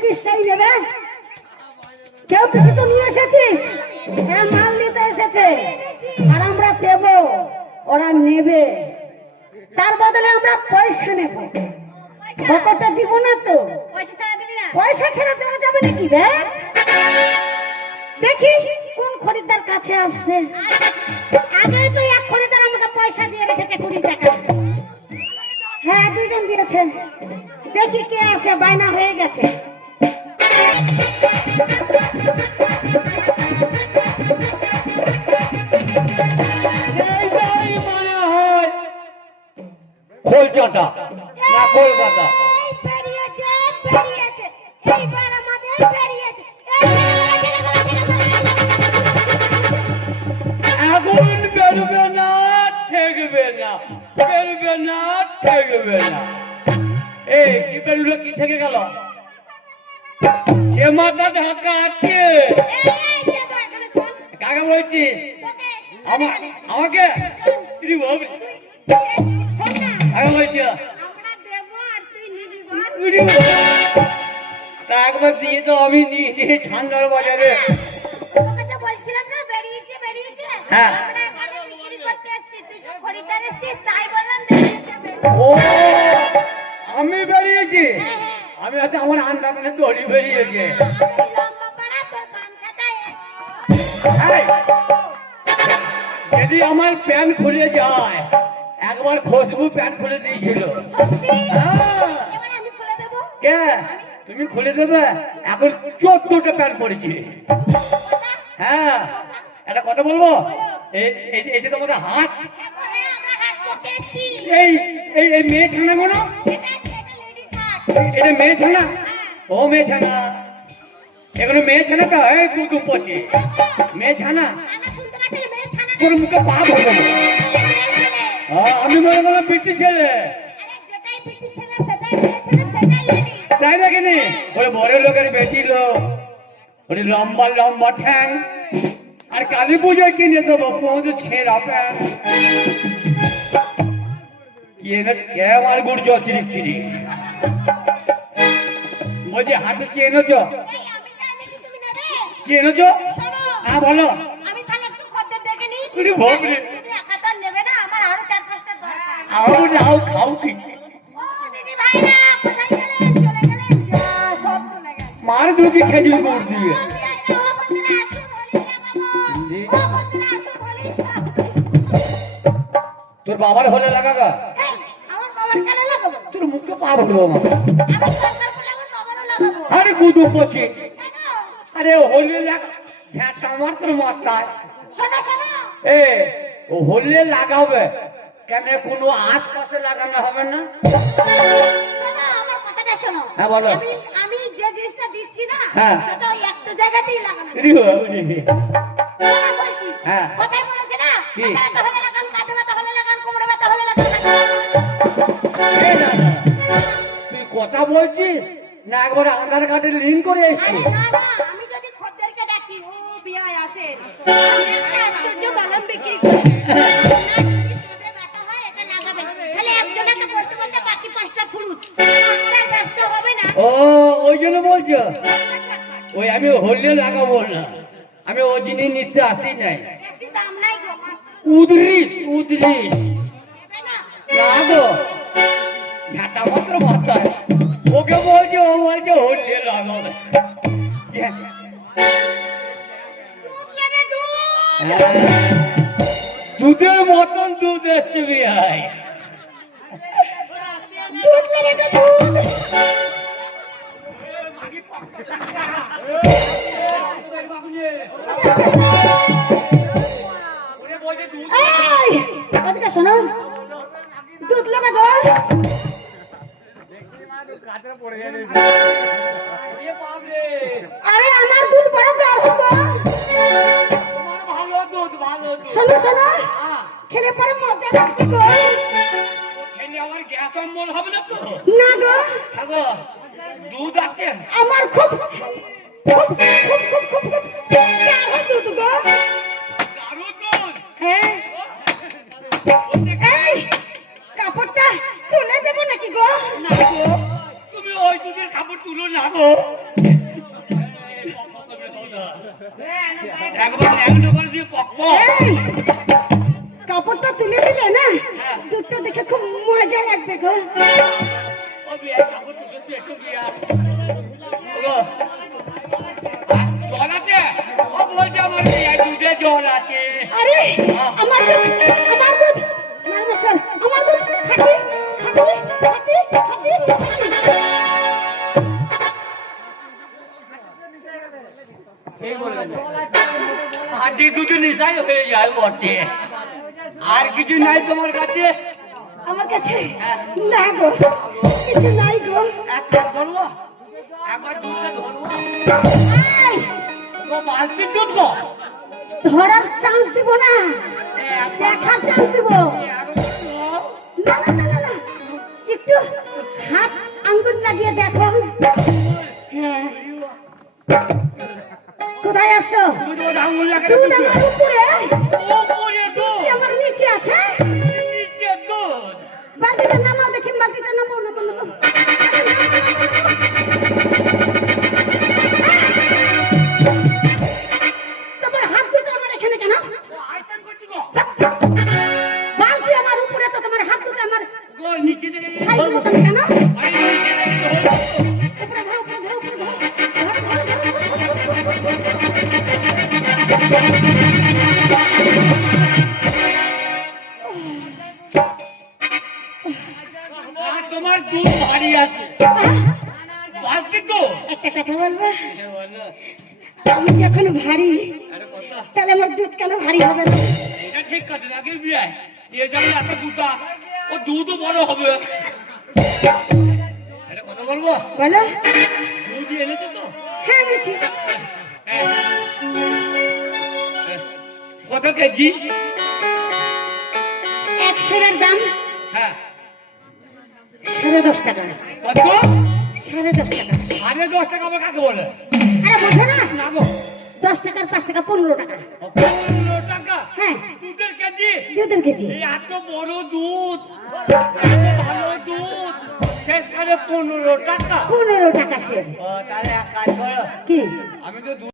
এসেছিস সেই নেবে কেউ কিছু তো নিয়ে এসেছিস? হ্যাঁ মাল নিতে এসেছে। আর আমরা দেব ওরা নেবে। তার বদলে আমরা পয়সা নেব। বকরটা দিব না তো। পয়সা ছাড়া দেওয়া যাবে নাকি রে? দেখি কোন খরিদ্দার কাছে আসছে। আগে তো এক খরিদ্দার আমাকে পয়সা দিয়ে রেখেছে কুড়ি টাকা। হ্যাঁ দুজন দিয়েছে। দেখি কে আসে বায়না হয়ে গেছে। খোলচাটা না কলকাতা। এই বেরিয়েছে বেরিয়েছে এইবার আমাদের বেরিয়েছে এই এখন বেরোবে না ঠেকবে না বেরোবে না ঠেকবে না। এই কি বেরোলো কি থেকে গেল? সে মাথা ঢাকা আছে। কাকে বলছিস আমাকে? তা একবার দিয়ে তো আমি নিয়ে ঠান্ডার বাজারে। হ্যাঁ। ও, আমি বেরিয়েছি। আমি হয়তো আমার আন্ডারপ্যান্টে দড়ি বেরিয়েছে যদি আমার প্যান্ট খুলে যায়, একবার খুশবু প্যান্ট খুলে দিয়েছিল। কে? তুমি খুলে দেবে? এখন চোদ্দটা প্যান্ট পরেছি হ্যাঁ একটা কথা বলব? এই- তোমাদের হাত। এই এই মেয়ে ছানা কোনো এটা মেয়ে ছানা? ও মেয়ে ছানা। এগুলো মেয়ে ছানা তো এই কুদু পচে। মেয়ে ছানা? তোর মুখে পা ভরবো। হ্যাঁ, আমি মনে করলাম পিটি ছেলে। তাই নাকি ওই বড় লোকের বেশি লোক। ওই লম্বা লম্বা ঠ্যাং। আর কালী পুজোয় কিনে দেবো পৌঁছ ছেঁড়া প্যান কি এনেছ কে আমার গুড় চিরি চিরি বলছি হাতে কি এনেছ এই আমি জানি কি তুমি নেবে। কি এনেছ শোনো। হ্যাঁ বলো। আমি তাহলে একটু খদ্দের দেখে নিই। ওরে বাপরে। তুমি একা তো আর নেবে না আমার আরও চার পাঁচটা দরকার। আও যাও খাও কি? ও দিদি ভাইরা কোথায় গেলেন? চলে গেলেন? সব চলে গেছে। মার খেজুর গুড় দিয়ে। বন্ধুরা আসুন হোলি লাগাবো লাগাবো আরে কুদু পচে। আরে হোলি ঝ্যাঁটা আমার তোর মাথায়। এ হোলি লাগাবে। কেন কোনো আশপাশে লাগানো হবে না? হ্যাঁ, বলো। আমি আমি যে জিনিসটা দিচ্ছি না হ্যাঁ। সেটা ওই একটা জায়গাতেই লাগানো। হ্যাঁ। কথাই বলেছে। না? কথা বলছিস? না একবার আধার কার্ডে লিঙ্ক করে আরে এসছিস না না আমি যদি খদ্দেরকে ডাকি ও বিয়ায় আসেন আশ্চর্য বিক্রি ওই জন্য বলছো? ওই আমি হোলি লাগাবো না। আমি ওই জিনিস নিতে আসি নাই। উদরিস উদরিস না। না গো। ঝাঁটা মাত্র বলছে ও বলছে হোলি লাগাবে দুধ নেবে দুধ হ্যাঁ। দুধের মতন দুধ এসছে বিহাই দুধ নেবে তো দুধ এই ওদিকে শোনো দুধ নেবে গো আরে আমার দুধ বড় গরম গো ভালো দুধ ভালো দুধ শোনো শোনো হ্যাঁ। খেলে পরে মজা লাগবে গো খেলে আমার গ্যাস অম্বল হবে না তো না গো থাকো দুধ আছে আমার খুব খুব খুব খুব খুব খুব গাঢ় দুধ গো দারু দুধ হ্যাঁ এই, কাপড়টা তুলে দিলে না? দুধটা দেখে খুব মজা লাগবে গো। ও বিয়া, কাপড় নেশাই হয়ে যায় বটে। আর কিছু নাই তোমার কাছে? আমার কাছে? না গো কিছু নাই গো। এক কাজ একবার দুধটা ধরবো ও বালতির দুধ গো। ধরার চান্স দিব না। দেখার চান্স দিব। না না না না, একটু হাত আঙ্গুল লাগিয়ে দেখো। কোথায় আসো? তো দুধ আমার দেখি মাটিটা নামাও তোমার হাত দুটো আমার এখানে কেন বালতি আমার উপরে তো তোমার হাত দুটো আমার সাইজ। আছে। বালতি তো? একটা কথা বলব? আমি যখন ভারী তাহলে আমার দুধ কেন ভারী হবে না? এটা ঠিক কাজে লাগে বিয়ায় নিয়ে যাবে এত দুধটা ও দুধও বড় হবে। এটা কথা বলব? বলো। দুধ এনেছো তো? হ্যাঁ বুঝি হ্যাঁ। কত কেজি? একশোর দাম। হ্যাঁ। সাড়ে দশ টাকা। কত? সাড়ে দশ টাকা। দশ টাকা আমার কাকে বলে? আরে বোঝো না। না দশ টাকার পাঁচ টাকা পনেরো টাকা। পনেরো টাকা? হ্যাঁ। দুধের কেজি? দুধের কেজি। এত বড় দুধ। এত ভালো দুধ। শেষ করে পনেরো টাকা। পনেরো টাকা শেষ। তাহলে এক কাজ করো। কি? আমি তো